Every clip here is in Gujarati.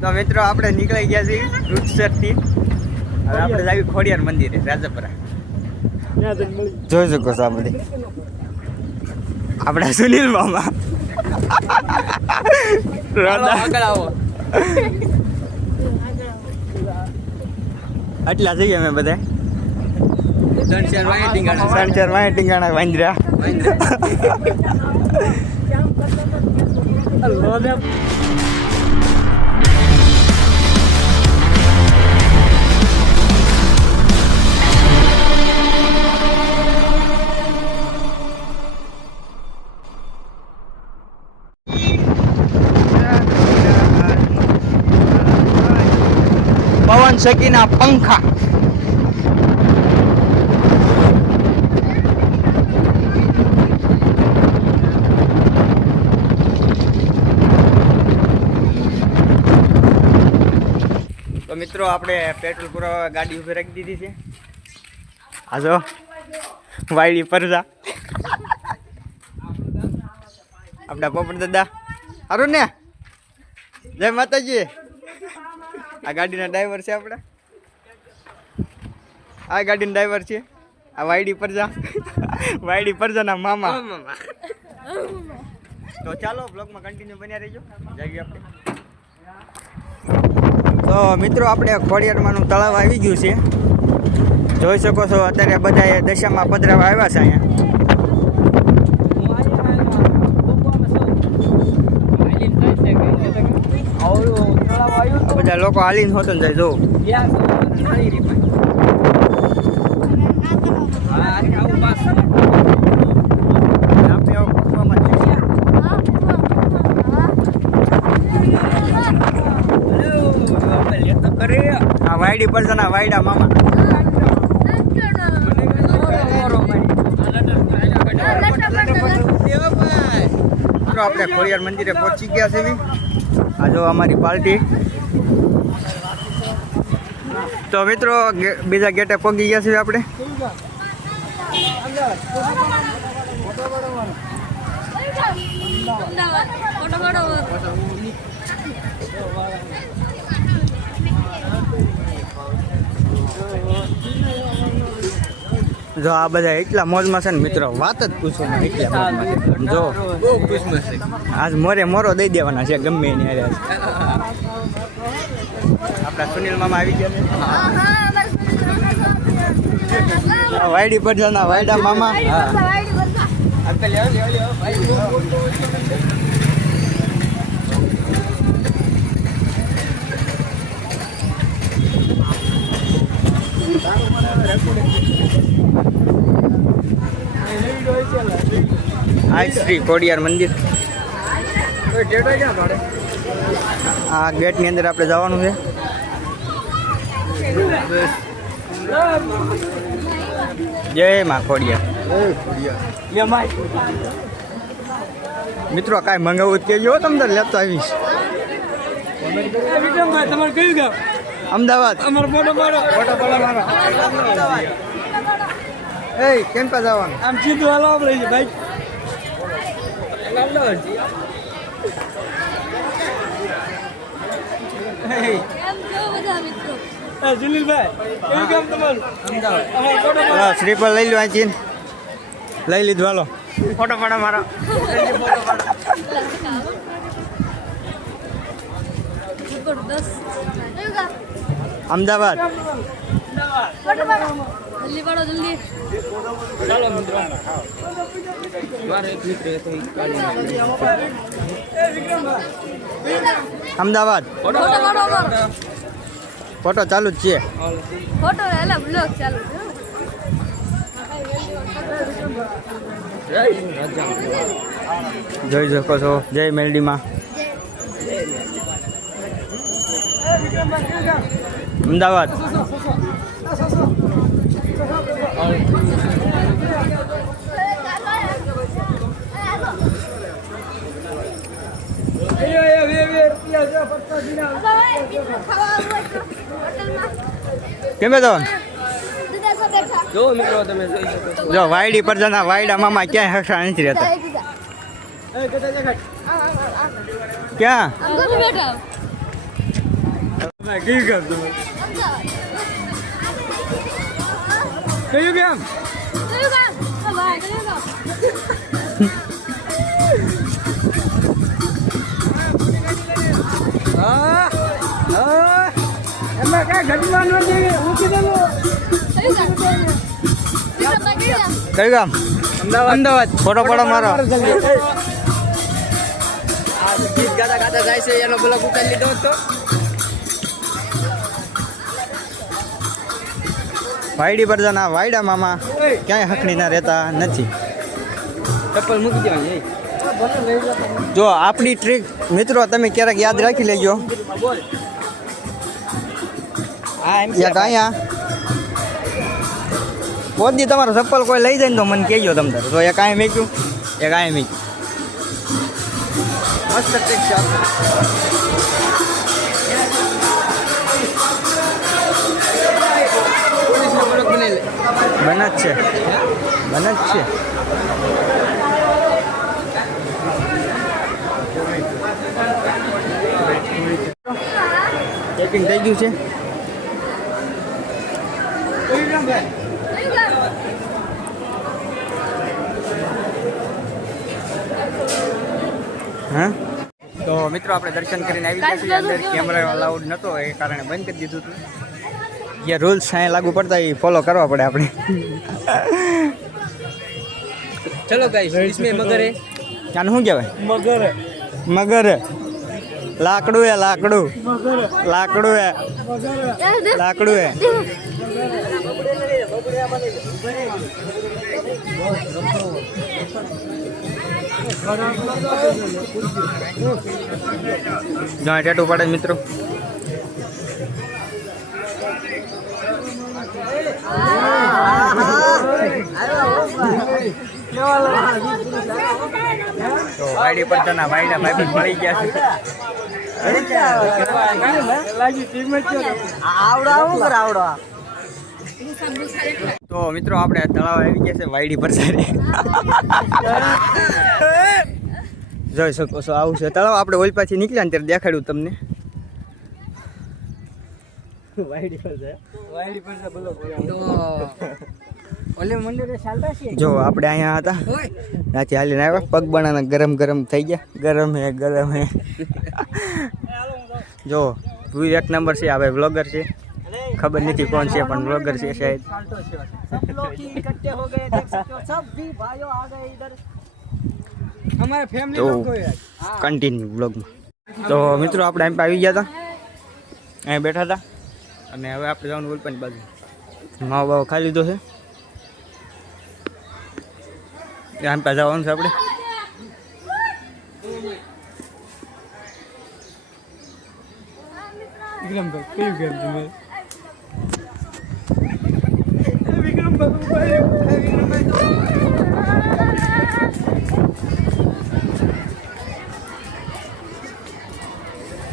તો મિત્રો આપણે નીકળી ગયા છીએ રૂટસરથી. હવે આપણે જાવી ખોડિયાર મંદિરે રાજપરા. જોઈ શકો છો આ બધી આપણા સુનિલ મામા. આટલા જઈએ અમે બધા. 3-4 ટીંગાણા વાંદરા. પવન સખીના પંખા. તો મિત્રો આપણે પેટ્રોલ પુરાવા ગાડી ઉભી રાખી દીધી છે. આ જો વાયડી પરજા આપણા પોપટ દાદા. સારું ને? જય માતાજી. આ ગાડીના ડ્રાઈવર છે આપણા. આ ગાડીના ડ્રાઈવર છે આ વાયડી પરજા. વાયડી પરજાના મામા. તો ચાલો બ્લોગમાં કન્ટિન્યુ બન્યા રહેજો. જાગીએ આપણે. તો મિત્રો આપણે ખોડિયારમાંનું તળાવ આવી ગયું છે. જોઈ શકો છો અત્યારે બધા દશામાં પધરાવા આવ્યા છે અહીંયા. બધા લોકો હાલીને હોતો ને જાય. જો આ વાયડી પર ના વાયડા મામા. આપણે ખોડિયાર મંદિરે પહોંચી ગયા છે. આ જો અમારી પાર્ટી. તો મિત્રો બીજા ગેટે પહોંચી ગયા છીએ આપણે. જો આ બધા એટલા મોજમાં છે ને મિત્રો, વાત જ પૂછો ને. એટલા મોજમાં જો આજ મોરો દઈ દેવાના છે ગમે એની હારે. આપણા સુનિલ મામા આવી ગયા. વાયડી પર જના વાયડા મામા. આ શ્રી ખોડિયાર મંદિર. આ ગેટ ની અંદર આપણે જવાનું છે. જય માં ખોડિયાર. મિત્રો કાંઈ મંગાવવું કેજો તમને લેતો આવીશ. તમારે કયું ગામ? અમદાવાદ. અમારો ફોટો પાડો. એ કેમ પા જવાનું? આમ સીધું હાલો આપણે ભાઈ. શ્રીફળ લઈ લો. અહીંથી લઈ લીધું. હાલો ફોટો પાડો મારો. અમદાવાદ. જલ્દી પાડો જલ્દી. ચાલો મિત્રો. અમદાવાદ. ફોટો ચાલુ જ છે. ફોટો એટલે બ્લોગ ચાલુ છે. જોઈ શકો છો જય મેલડીમાં. અમદાવાદ. કેમ જવાનું? જો મિત્રો તમે જોઈ શકો છો. જો વાયડી પર જના વાયડા મામા ક્યાંય હસા નથી રહેતા. ક્યાં કયું ગામ? એમાં કઈ ઘટવાનું નથી. કયું ગામ? અમદાવાદ. ફોટો પડો મારો. ગીત ગાતા ગાતા જાય છે એનો બ્લોગ ઉતારી લીધો હતો. વાયડી પર જના વાયડા મામા ક્યાંય હકડી ના રહેતા નથી. ચપ્પલ મૂકી દેવાની. જો આપણી ટ્રીક મિત્રો તમે ક્યારેક યાદ રાખી લેજો. એક અહીંયા પોદી તમારો ચપ્પલ કોઈ લઈ જાય ને તો મને કહેજો તમ તારે. તો એક અહીંયા મૂક્યું, એક અહીંયા મૂક્યું. મસ્ત ટ્રીક છે. બને જ છે, બને જ છે. ચેકિંગ થઈ ગયું છે. હા તો મિત્રો આપણે દર્શન કરીને આવી ગયા છીએ. અંદર કેમેરા અલાઉડ નહોતો એ કારણે બંધ કરી દીધું હતું. જે રૂલ્સ અહીંયા લાગુ પડતા એ ફોલો કરવા પડે આપણે. ચલો ગાઈસ, इसमें मगर है. આને શું કહેવાય? મગર. મગર. લાકડું હે, લાકડું. લાકડું હે, લાકડું હે. જો ટેટુ પડે મિત્રો. તો વાયડી પર તના વાયડા ભાઈ મળી ગયા છે. તો મિત્રો આપણે તળાવ આવી ગયા છે વાયડી પર સારી. જોઈ શકો છો આવું છે તળાવ. આપણે ઓલ પાછી નીકળ્યા ને ત્યારે દેખાડ્યું તમને. જો આપણે અહીંયા હતા ત્યાંથી હાલીને આવ્યા. પગ બનાના ગરમ ગરમ થઈ ગયા. ગરમ હે, ગરમ હે. જો તું એક નંબર છે. આ ભાઈ બ્લોગર છે. ખબર નથી કોણ છે પણ બ્લોગર છે શાયદ. તો કન્ટિન્યુ બ્લોગમાં. તો મિત્રો આપણે અહીં આવી ગયા હતા, અહીં બેઠા હતા અને હવે આપણે જવાનું ઉલપાની બાજુ. માવો બાવો ખાઈ લીધો છે. આમ પા જવાનું છે આપણે.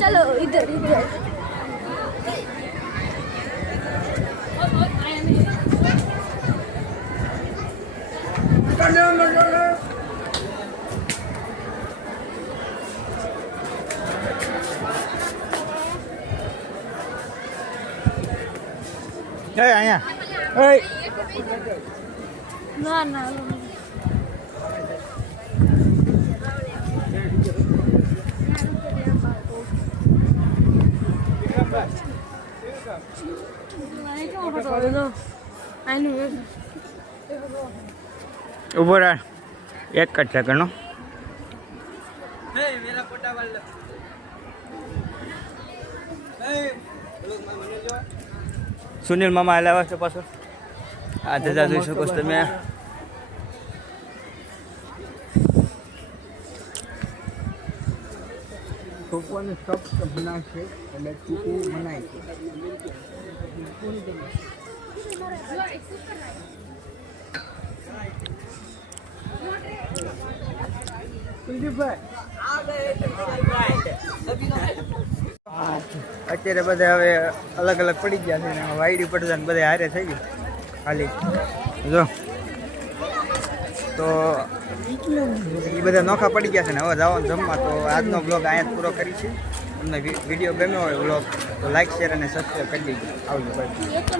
चलो इधर इधर અહીંયા ના ના ઉભો રહે એક જ સેકન્ડ. સુનિલ મામા હલાવે છે પાછો. આ જજા જોઈ શકો છો તમે. ટોપોને સ્ટફ બનાવશે એટલે ટૂંકું બનાય છે. અત્યારે બધા હવે અલગ અલગ પડી ગયા છે ને વાયડી પડતા બધા હારે થઈ ગયું ખાલી. જો તો એ બધા નોખા પડી ગયા છે ને હવે જવાનું જમવા. તો આજનો બ્લોગ અહીંયા જ પૂરો કરી છે. તમને વિડીયો ગમ્યો હોય બ્લોગ તો લાઈક શેર અને સબસ્ક્રાઈબ કરી દેજો. આવજો બાય. ये तो